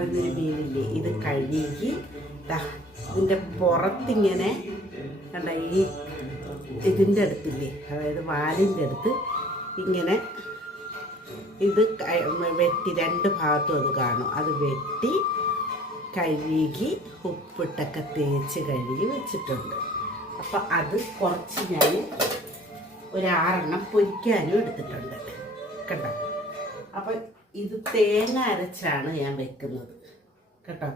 കൊഴിച്ചാള എന്ന് പറയുന്ന ഒരു മീനില്ലേ? ഇത് കഴുകി ഇതിന്റെ പുറത്തിങ്ങനെ കണ്ട ഈ ഇതിന്റെ അടുത്തില്ലേ? അതായത് വാലിന്റെ അടുത്ത് ഇങ്ങനെ ഇത് വെട്ടി രണ്ട് ഭാഗത്തും അത് കാണും. അത് വെട്ടി കഴുകി ഉപ്പിട്ടൊക്കെ തേച്ച് കഴുകി വെച്ചിട്ടുണ്ട്. അപ്പം അത് കുറച്ച് ഞാൻ ഒരാറെണ്ണം പൊരിക്കാനും എടുത്തിട്ടുണ്ട്. കേട്ടോ അപ്പം ഇത് തേങ്ങ അരച്ചാണ് ഞാൻ വെക്കുന്നത്. കേട്ടോ?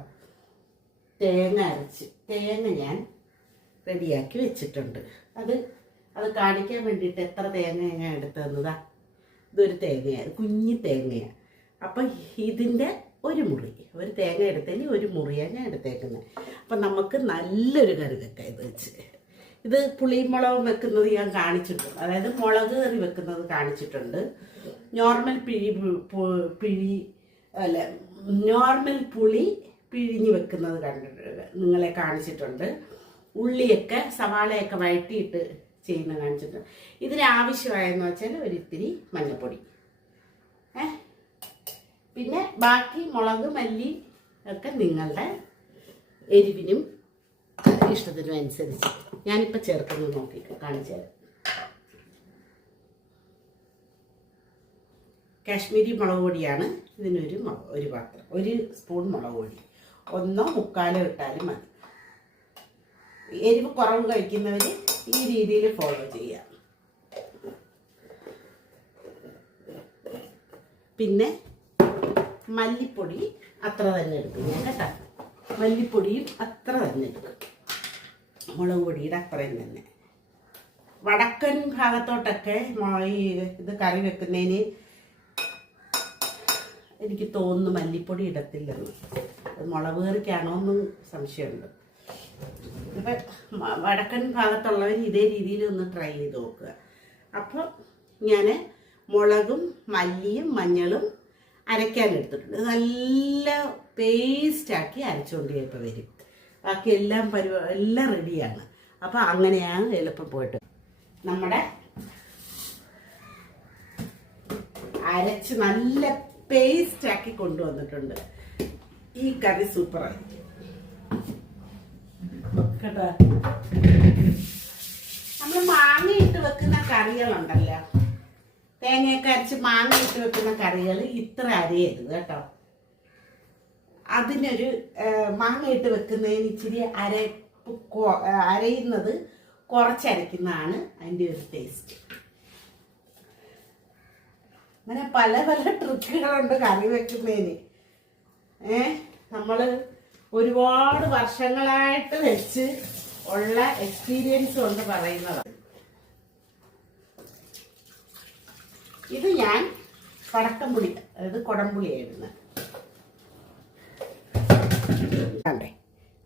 തേങ്ങ അരച്ച് തേങ്ങ ഞാൻ റെഡിയാക്കി വെച്ചിട്ടുണ്ട്. അത് അത് കാണിക്കാൻ വേണ്ടിയിട്ട് എത്ര തേങ്ങ ഞാൻ എടുത്തു തന്നതാ? ഇതൊരു തേങ്ങയാണ് കുഞ്ഞി തേങ്ങയാണ്. അപ്പം ഇതിന്റെ ഒരു മുറി ഒരു തേങ്ങ എടുത്തതിൽ ഒരു മുറിയാണ് ഞാൻ എടുത്തേക്കുന്നത്. അപ്പം നമുക്ക് നല്ലൊരു കറി ഇത് വെച്ച്. ഇത് പുളിയും മുളകും വെക്കുന്നത് ഞാൻ കാണിച്ചിട്ടുണ്ട്. അതായത് മുളക് കറി വെക്കുന്നത് കാണിച്ചിട്ടുണ്ട്. നോർമൽ പിഴി പിഴി അല്ല നോർമൽ പുളി പിഴിഞ്ഞ് വെക്കുന്നത് കണ്ടിട്ടുണ്ട്. നിങ്ങളെ കാണിച്ചിട്ടുണ്ട്. ഉള്ളിയൊക്കെ സവാളയൊക്കെ വഴറ്റിയിട്ട് ചെയ്യുന്ന കാണിച്ചിട്ടുണ്ട്. ഇതിന് ആവശ്യമായെന്ന് വെച്ചാൽ ഒരിത്തിരി മഞ്ഞൾപ്പൊടി ഏ? പിന്നെ ബാക്കി മുളക് മല്ലി ഒക്കെ നിങ്ങളുടെ എരിവിനും ഇഷ്ടത്തിനും അനുസരിച്ച്. ഞാനിപ്പോൾ ചേർക്കുന്നത് നോക്കി കാണിച്ചു തരാം. കാശ്മീരി മുളക് പൊടിയാണ്. ഇതിനൊരു ഒരു പാത്രം ഒരു സ്പൂൺ മുളക് പൊടി. ഒന്നോ മുക്കാലോ ഇട്ടാലും മതി. എരിവ് കുറവ് കഴിക്കുന്നവർ ഈ രീതിയിൽ ഫോളോ ചെയ്യാം. പിന്നെ മല്ലിപ്പൊടി അത്ര തന്നെ എടുക്കും. ഞാൻ കേട്ടോ? മല്ലിപ്പൊടിയും അത്ര തന്നെ എടുക്കും. മുളക് പൊടിയുടെ അത്രയും തന്നെ. വടക്കൻ ഭാഗത്തോട്ടൊക്കെ ഈ ഇത് കറി വെക്കുന്നതിന് എനിക്ക് തോന്നുന്നു മല്ലിപ്പൊടി ഇടത്തില്ലെന്ന്. അത് മുളക് കറിക്കാണോ എന്നും സംശയമുണ്ട്. അപ്പം വടക്കൻ ഭാഗത്തുള്ളവർ ഇതേ രീതിയിൽ ഒന്ന് ട്രൈ ചെയ്ത് നോക്കുക. അപ്പം ഞാൻ മുളകും മല്ലിയും മഞ്ഞളും അരയ്ക്കാൻ എടുത്തിട്ടുണ്ട്. നല്ല പേസ്റ്റാക്കി അരച്ചുകൊണ്ട് ചിലപ്പോൾ വരും. ബാക്കി എല്ലാം പരിപാ എല്ലാം റെഡിയാണ് അപ്പം അങ്ങനെയാണ് എളുപ്പം പോയിട്ട്. നമ്മുടെ അരച്ച് നല്ല പേസ്റ്റ് ആക്കി കൊണ്ടുവന്നിട്ടുണ്ട്. ഈ കറി സൂപ്പറായി കേട്ടോ? നമ്മൾ മാങ്ങ ഇട്ട് വെക്കുന്ന കറികളുണ്ടല്ലോ. തേങ്ങയൊക്കെ അരച്ച് മാങ്ങ ഇട്ട് വെക്കുന്ന കറികൾ ഇത്ര അരയരുത് കേട്ടോ. അതിനൊരു മാങ്ങ ഇട്ട് വെക്കുന്നതിന് ഇച്ചിരി അര അരയുന്നത് കുറച്ചരയ്ക്കുന്നതാണ് അതിന്റെ ഒരു ടേസ്റ്റ് അങ്ങനെ പല പല ട്രിക്കുകളുണ്ട് കറി വെക്കുന്നതിന്. ഏ നമ്മൾ ഒരുപാട് വർഷങ്ങളായിട്ട് വെച്ച് ഉള്ള എക്സ്പീരിയൻസ് കൊണ്ട് പറയുന്നതാണ് ഇത് ഞാൻ പടക്കംപുളി അതായത് കുടംപുളിയായിരുന്നു.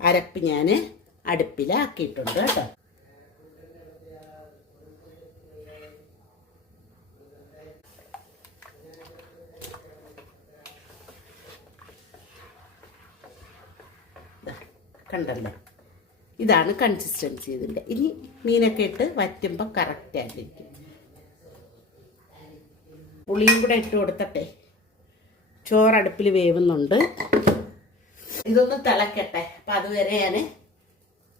അരപ്പ് ഞാൻ അടുപ്പിലാക്കിയിട്ടുണ്ട് കേട്ടോ. കണ്ടല്ലോ. ഇതാണ് കൺസിസ്റ്റൻസി ഇതിന്റെ. ഇനി മീനൊക്കെ ഇട്ട് വറ്റുമ്പോൾ കറക്റ്റ് ആയിട്ടിരിക്കും. പുളിയും കൂടെ ഇട്ട് കൊടുത്തട്ടെ. ചോറടുപ്പിൽ വേവുന്നുണ്ട്. ഇതൊന്ന് തിളക്കട്ടെ. അപ്പം അതുവരെ ഞാൻ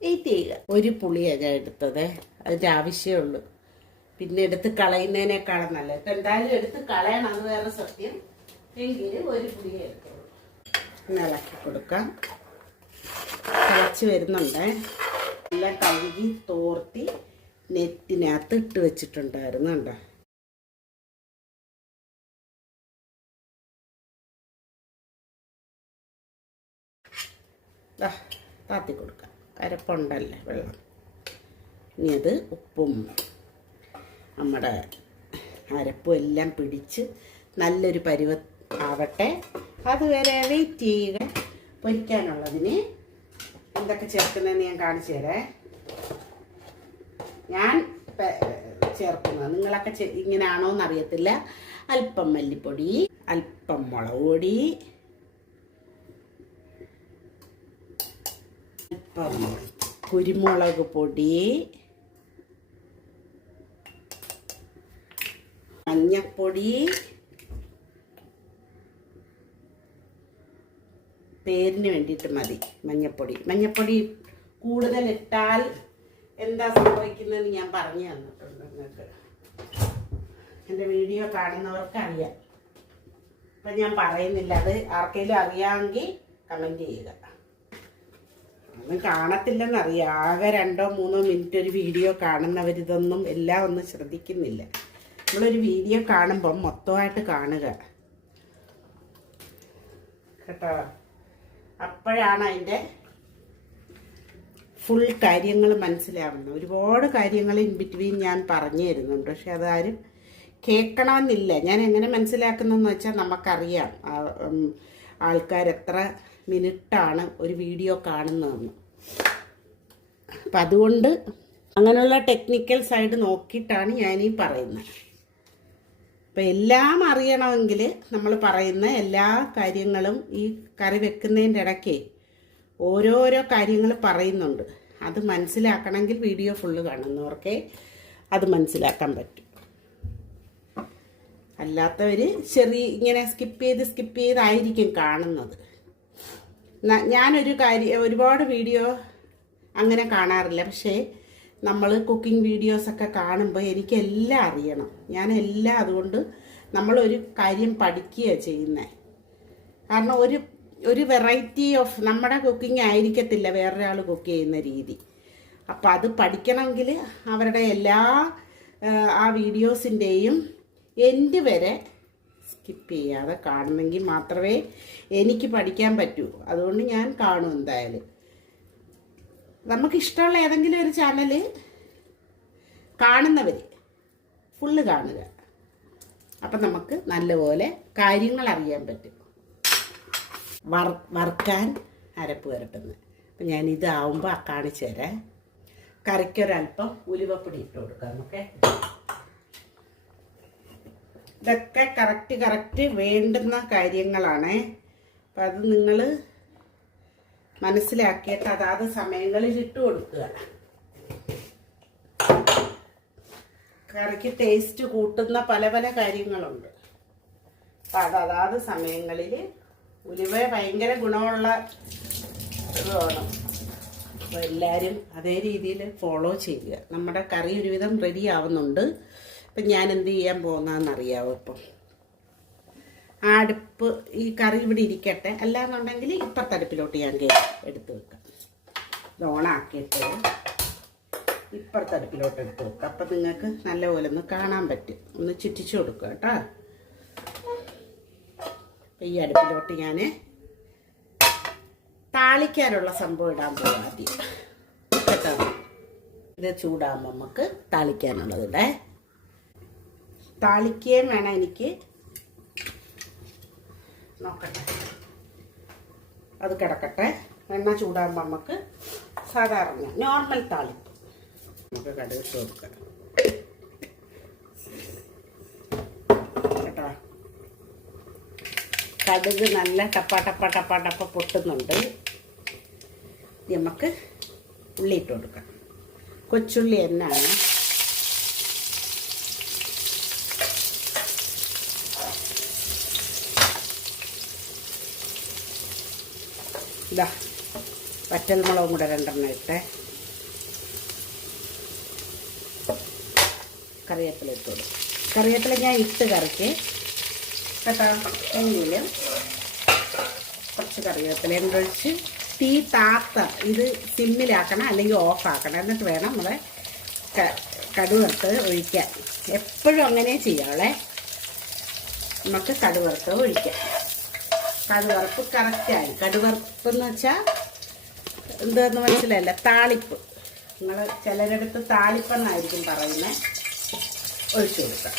വെയിറ്റ് ചെയ്യുക. ഒരു പുളിയാണ് ഞാൻ എടുത്തത്. അതിന്റെ ആവശ്യമുള്ളൂ പിന്നെ എടുത്ത് കളയുന്നതിനേക്കാളും നല്ലത്. ഇപ്പം എന്തായാലും എടുത്ത് കളയണം അത് വേറെ സത്യം. എങ്കിലും ഒരു പുളിയെ ഒന്ന് ഇളക്കി കൊടുക്കാം. തിളച്ച് വരുന്നുണ്ട്. എല്ലാം കഴുകി തോർത്തി നെറ്റിനകത്ത് ഇട്ട് വെച്ചിട്ടുണ്ടായിരുന്നു കണ്ടോ? താത്തി കൊടുക്കാം. അരപ്പുണ്ടല്ലേ വെള്ളം. ഇനി അത് ഉപ്പും നമ്മുടെ അരപ്പും എല്ലാം പിടിച്ച് നല്ലൊരു പരുവ ആവട്ടെ. അതുവരെ വെയിറ്റ് ചെയ്യുക. പൊരിക്കാനുള്ളതിന് എന്തൊക്കെ ചേർക്കുന്നതെന്ന് ഞാൻ കാണിച്ചു തരാം. ഞാൻ ചേർക്കുന്നത് നിങ്ങളൊക്കെ ഇങ്ങനെയാണോ എന്നറിയത്തില്ല അല്പം മല്ലിപ്പൊടി അല്പം മുളക് പൊടി അല്പം കുരുമുളക് പൊടി മഞ്ഞപ്പൊടി പേരിന് വേണ്ടിയിട്ട് മതി മഞ്ഞപ്പൊടി. മഞ്ഞപ്പൊടി കൂടുതൽ ഇട്ടാൽ എന്താ സംഭവിക്കുന്നതെന്ന് ഞാൻ പറഞ്ഞു തന്നിട്ടുണ്ട് നിങ്ങൾക്ക്. എന്റെ വീഡിയോ കാണുന്നവർക്ക് അറിയാം. അപ്പം ഞാൻ പറയുന്നില്ല അത് ആർക്കെങ്കിലും അറിയാമെങ്കിൽ കമന്റ് ചെയ്യുക. ഒന്നും കാണത്തില്ലെന്നറിയാം ആകെ രണ്ടോ മൂന്നോ മിനിറ്റ് ഒരു വീഡിയോ കാണുന്നവരിതൊന്നും എല്ലാം ഒന്നും ശ്രദ്ധിക്കുന്നില്ല. നമ്മളൊരു വീഡിയോ കാണുമ്പം മൊത്തമായിട്ട് കാണുക. കേട്ടോ? അപ്പോഴാണ് അതിന്റെ ഫുൾ കാര്യങ്ങൾ മനസ്സിലാവുന്നത്. ഒരുപാട് കാര്യങ്ങൾ ഇൻ ബിറ്റ്വീൻ ഞാൻ പറഞ്ഞു തരുന്നുണ്ട് പക്ഷെ അതാരും കേൾക്കണമെന്നില്ല. ഞാൻ എങ്ങനെ മനസ്സിലാക്കുന്നതെന്ന് വെച്ചാൽ നമുക്കറിയാം. ആൾക്കാർ എത്ര മിനിറ്റാണ് ഒരു വീഡിയോ കാണുന്നതെന്ന്. അപ്പം അതുകൊണ്ട് അങ്ങനെയുള്ള ടെക്നിക്കൽ സൈഡ് നോക്കിയിട്ടാണ് ഞാനീ പറയുന്നത്. അപ്പം എല്ലാം അറിയണമെങ്കിൽ നമ്മൾ പറയുന്ന എല്ലാ കാര്യങ്ങളും ഈ കറി വെക്കുന്നതിന്റെ ഇടയ്ക്ക് ഓരോരോ കാര്യങ്ങൾ പറയുന്നുണ്ട്. അത് മനസ്സിലാക്കണമെങ്കിൽ വീഡിയോ ഫുള്ള് കാണുന്നവർക്കേ അത് മനസ്സിലാക്കാൻ പറ്റും. അല്ലാത്തവർ ചെറിയ ഇങ്ങനെ സ്കിപ്പ് ചെയ്ത് സ്കിപ്പ് ചെയ്തായിരിക്കും കാണുന്നത്. ഞാനൊരു കാര്യം ഒരുപാട് വീഡിയോ അങ്ങനെ കാണാറില്ല. പക്ഷേ നമ്മൾ കുക്കിംഗ് വീഡിയോസൊക്കെ കാണുമ്പോൾ എനിക്കെല്ലാം അറിയണം. ഞാൻ എല്ലാം അതുകൊണ്ട് നമ്മളൊരു കാര്യം പഠിക്കുകയാണ് ചെയ്യുന്നത് കാരണം ഒരു ഒരു വെറൈറ്റി ഓഫ് നമ്മുടെ കുക്കിംഗ് ആയിരിക്കത്തില്ല വേറൊരാൾ കുക്ക് ചെയ്യുന്ന രീതി. അപ്പോൾ അത് പഠിക്കണമെങ്കിൽ അവരുടെ എല്ലാ ആ, വീഡിയോസിന്റെയും എൻഡ് വരെ സ്കിപ്പ് ചെയ്യാതെ കാണണമെങ്കിൽ മാത്രമേ എനിക്ക് പഠിക്കാൻ പറ്റൂ. അതുകൊണ്ട് ഞാൻ കാണും എന്തായാലും. നമുക്കിഷ്ടമുള്ള ഏതെങ്കിലും ഒരു ചാനൽ കാണുന്നവർ ഫുള്ള് കാണുക. അപ്പം നമുക്ക് നല്ലപോലെ കാര്യങ്ങൾ അറിയാൻ പറ്റും. വർ വറുക്കാൻ അരപ്പ് വരട്ടുന്നത് അപ്പം ഞാൻ ഇതാവുമ്പോൾ കാണിച്ചു തരാം. കറിക്കൊരൽപ്പം ഉലുവപ്പൊടി ഇട്ട് കൊടുക്കാം നമുക്ക്. ഇതൊക്കെ കറക്റ്റ് കറക്റ്റ് വേണ്ടുന്ന കാര്യങ്ങളാണ്. അപ്പം അത് നിങ്ങൾ മനസ്സിലാക്കിയിട്ട് അതാത് സമയങ്ങളിൽ ഇട്ട് കൊടുക്കുക. കറിക്ക് ടേസ്റ്റ് കൂട്ടുന്ന പല പല കാര്യങ്ങളുണ്ട്. അപ്പം അത് അതാത് സമയങ്ങളിൽ ഉലുവ ഭയങ്കര ഗുണമുള്ള ഇതാണ്. അപ്പോൾ എല്ലാവരും അതേ രീതിയിൽ ഫോളോ ചെയ്യുക. നമ്മുടെ കറി ഒരുവിധം റെഡി ആവുന്നുണ്ട്. അപ്പം ഞാൻ എന്ത് ചെയ്യാൻ പോകുന്നതെന്ന് അറിയാവോ ഇപ്പം? അടുപ്പ് ഈ കറി ഇവിടെ ഇരിക്കട്ടെ. അല്ലാന്നുണ്ടെങ്കിൽ ഇപ്പുറത്തെ അടുപ്പിലോട്ട് ഞാൻ എടുത്ത് വെക്കാം. ഇത് ഓണാക്കിയിട്ട് ഇപ്പുറത്തെ അടുപ്പിലോട്ട് എടുത്ത് വെക്കാം. അപ്പം നിങ്ങൾക്ക് നല്ലപോലെ ഒന്ന് കാണാൻ പറ്റും. ഒന്ന് ചുറ്റിച്ചു കൊടുക്കുക കേട്ടോ. ഈ അടുപ്പിലോട്ട് ഞാൻ താളിക്കാനുള്ള സംഭവം ഇടാൻ പോകും ആദ്യം. കേട്ടോ? ഇത് ചൂടാകുമ്പോൾ നമുക്ക് താളിക്കാനുള്ളത് ഇടേ. താളിക്കുകയും വേണം എനിക്ക് നോക്കട്ടെ. അത് കിടക്കട്ടെ. എണ്ണ ചൂടാകുമ്പോൾ നമുക്ക് സാധാരണ നോർമൽ താളിപ്പ് നമുക്ക് കടുക് ഇട്ട് കേട്ടോ? കടുക് നല്ല ടപ്പ ടപ്പ ടപ്പ ടപ്പ പൊട്ടുന്നുണ്ട്. നമുക്ക് ഉള്ളി ഇട്ട് കൊടുക്കാം. കൊച്ചുള്ളി എന്നാണ് ഇതാ വറ്റൽമുളകും കൂടെ രണ്ടെണ്ണം ഇട്ടേ. കറിവേപ്പില ഇട്ടു കറിവേപ്പില ഞാൻ ഇട്ട് കറിക്ക്. കേട്ടോ എങ്കിലും കുറച്ച് കറിവേപ്പില ഒഴിച്ച് തീ താത്ത ഇത് സിമ്മിലാക്കണം അല്ലെങ്കിൽ ഓഫാക്കണം. എന്നിട്ട് വേണം നമ്മളെ കടുവറുത്ത് ഒഴിക്കാൻ. എപ്പോഴും അങ്ങനെ ചെയ്യാവളെ. നമുക്ക് കടുവറുത്ത് ഒഴിക്കാം. കടുവറുപ്പ് കറക്റ്റായി കടുവറുപ്പ് എന്ന് വെച്ചാൽ എന്താന്ന് മനസ്സിലായില്ല? താളിപ്പ്. നിങ്ങൾ ചിലരെടുത്ത് താളിപ്പെന്നായിരിക്കും പറയുന്നത് ഒഴിച്ചു കൊടുക്കാം.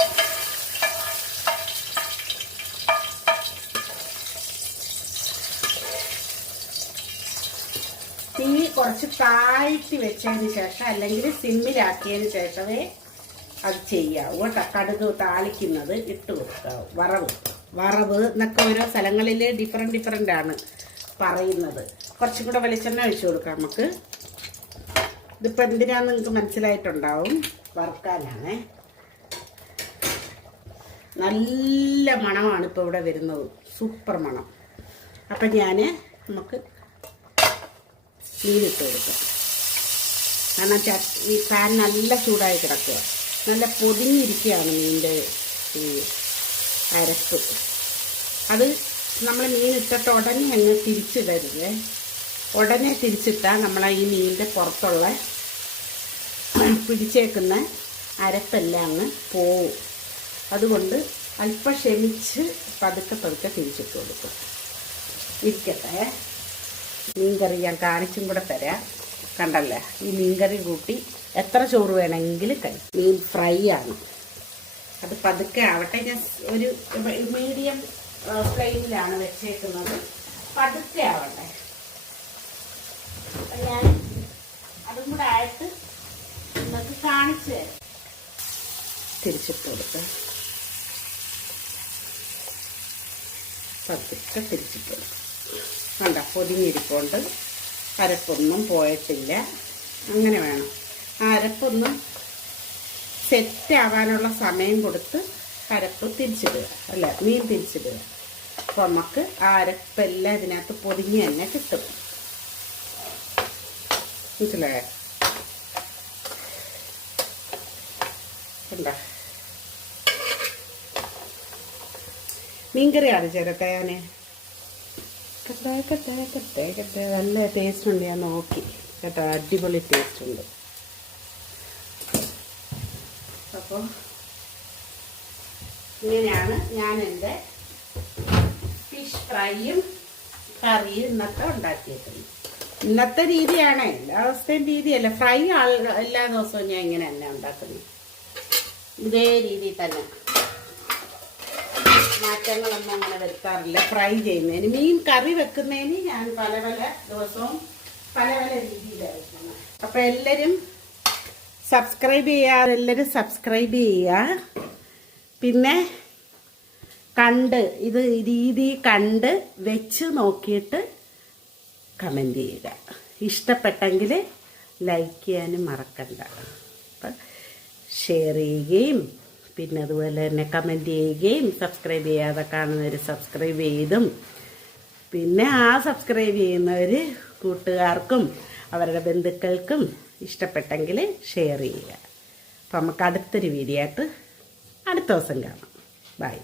തീ കുറച്ച് താഴ്ത്തി വെച്ചതിന് ശേഷം അല്ലെങ്കിൽ സിമ്മിലാക്കിയതിന് ശേഷമേ അത് ചെയ്യാവൂ കേട്ടോ. കടുക് താളിക്കുന്നത് ഇട്ട് കൊടുക്കാവൂ. വറവ്. വറവ് എന്നൊക്കെ ഓരോ സ്ഥലങ്ങളിൽ ഡിഫറെന്റ് ഡിഫറെന്റ് ആണ് പറയുന്നത്. കുറച്ചും കൂടെ വെളിച്ചെണ്ണ ഒഴിച്ചു കൊടുക്കാം നമുക്ക്. ഇതിപ്പോൾ എന്തിനാന്ന് നിങ്ങൾക്ക് മനസ്സിലായിട്ടുണ്ടാവും? വറുക്കാനാണേ. നല്ല മണമാണ് ഇപ്പോൾ ഇവിടെ വരുന്നത്. സൂപ്പർ മണം. അപ്പം ഞാൻ നമുക്ക് മീനിട്ട് കൊടുക്കാം. കാരണം ച ഈ പാൻ നല്ല ചൂടായി കിടക്കുക. നല്ല പൊതിഞ്ഞിരിക്കുകയാണ് മീനിന്റെ ഈ അരപ്പ് അത് നമ്മൾ മീൻ ഇട്ടിട്ട് ഉടനെ അങ്ങ് തിരിച്ചിടരുത് ഉടനെ തിരിച്ചിട്ടാൽ നമ്മൾ ഈ മീനിന്റെ പുറത്തുള്ള പിടിച്ചേക്കുന്ന അരപ്പെല്ലാം അങ്ങ് പോവും. അതുകൊണ്ട് അല്പം ക്ഷമിച്ച് പതുക്കെ പതുക്കെ തിരിച്ചിട്ട് കൊടുക്കും. ഇരിക്കട്ടെ. മീൻകറി ഞാൻ കാണിച്ചും കൂടെ തരാം. കണ്ടല്ലേ? ഈ മീൻകറി കൂട്ടി എത്ര ചോറ് വേണമെങ്കിലും കഴിക്കും. മീൻ ഫ്രൈ ആണ്. അത് പതുക്കെ ആവട്ടെ. ഞാൻ ഒരു മീഡിയം ഫ്ലെയിമിലാണ് വെച്ചേക്കുന്നത്. പതുക്കെ ആവട്ടെ. ഞാൻ അതും കൂടെ ആയിട്ട് നിങ്ങൾക്ക് കാണിച്ചു തരാം. തിരിച്ചിട്ട് കൊടുത്ത് പതുക്കെ തിരിച്ചിട്ട് കൊടുക്കാം. കണ്ട അരപ്പൊന്നും പോയിട്ടില്ല. അങ്ങനെ വേണം. ആ അരപ്പൊന്നും സെറ്റ് ആവാനുള്ള സമയം കൊടുത്ത് അരപ്പ് തിരിച്ചിടുക അല്ല മീൻ തിരിച്ചിടുക. അപ്പോൾ നമുക്ക് ആ അരപ്പെല്ലാം ഇതിനകത്ത് പൊതിഞ്ഞ് തന്നെ കിട്ടും. മനസ്സിലായോ? മീൻകറിയാണ് ചേരത്തെ ഞാൻ കട്ടേ കട്ടേ കട്ടേ കട്ടേ നല്ല ടേസ്റ്റ് ഉണ്ട് ഞാൻ നോക്കി. കേട്ടോ അടിപൊളി ടേസ്റ്റ് ഉണ്ട്. അപ്പോൾ ഇങ്ങനെയാണ് ഞാൻ എന്റെ ഫിഷ് ഫ്രൈയും കറിയും ഇന്നത്തെ ഉണ്ടാക്കിയേക്കുന്നത് ഇന്നത്തെ രീതിയാണ്. എല്ലാ ദിവസത്തെയും രീതിയല്ല. ഫ്രൈ ആൾ എല്ലാ ദിവസവും ഞാൻ ഇങ്ങനെ തന്നെ ഉണ്ടാക്കുന്നത് ഇതേ രീതിയിൽ തന്നെ. മാറ്റങ്ങളൊന്നും അങ്ങനെ വരുത്താറില്ല. ഫ്രൈ ചെയ്യുന്നതിന്. മീൻ കറി വെക്കുന്നതിന് ഞാൻ പല പല ദിവസവും പല പല രീതിയിലായിരിക്കുന്നത് അപ്പം എല്ലാവരും സബ്സ്ക്രൈബ് ചെയ്യുക എല്ലാവരും സബ്സ്ക്രൈബ് ചെയ്യുക പിന്നെ കണ്ട് ഇത് രീതി കണ്ട് വെച്ച് നോക്കിയിട്ട് കമന്റ് ചെയ്യുക. ഇഷ്ടപ്പെട്ടെങ്കിൽ ലൈക്ക് ചെയ്യാനും മറക്കണ്ട. അപ്പം ഷെയർ ചെയ്യുകയും പിന്നെ അതുപോലെ തന്നെ കമന്റ് ചെയ്യുകയും സബ്സ്ക്രൈബ് ചെയ്യാതെ കാണുന്നവർ സബ്സ്ക്രൈബ് ചെയ്തും. പിന്നെ ആ സബ്സ്ക്രൈബ് ചെയ്യുന്നവർ കൂട്ടുകാർക്കും അവരുടെ ബന്ധുക്കൾക്കും ഇഷ്ടപ്പെട്ടെങ്കിൽ ഷെയർ ചെയ്യുക. അപ്പോൾ നമുക്ക് അടുത്തൊരു വീഡിയോ ആയിട്ട് അടുത്ത ദിവസം കാണാം. ബൈ